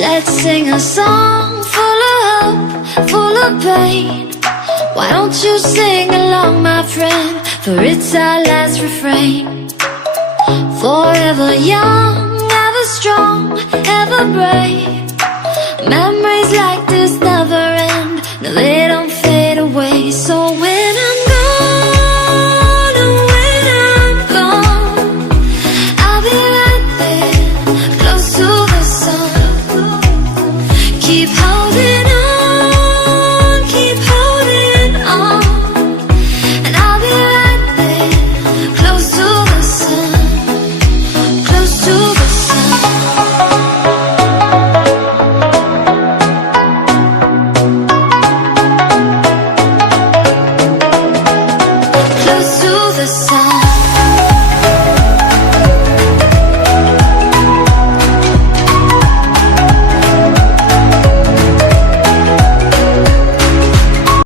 Let's sing a song full of hope, full of pain. Why don't you sing along, my friend? For it's our last refrain. Forever young, ever strong, ever brave. Memories like this never end. No, they don't fade away. So when I'm gone, oh, when I'm gone, I'll be right there, close to the sun. Keep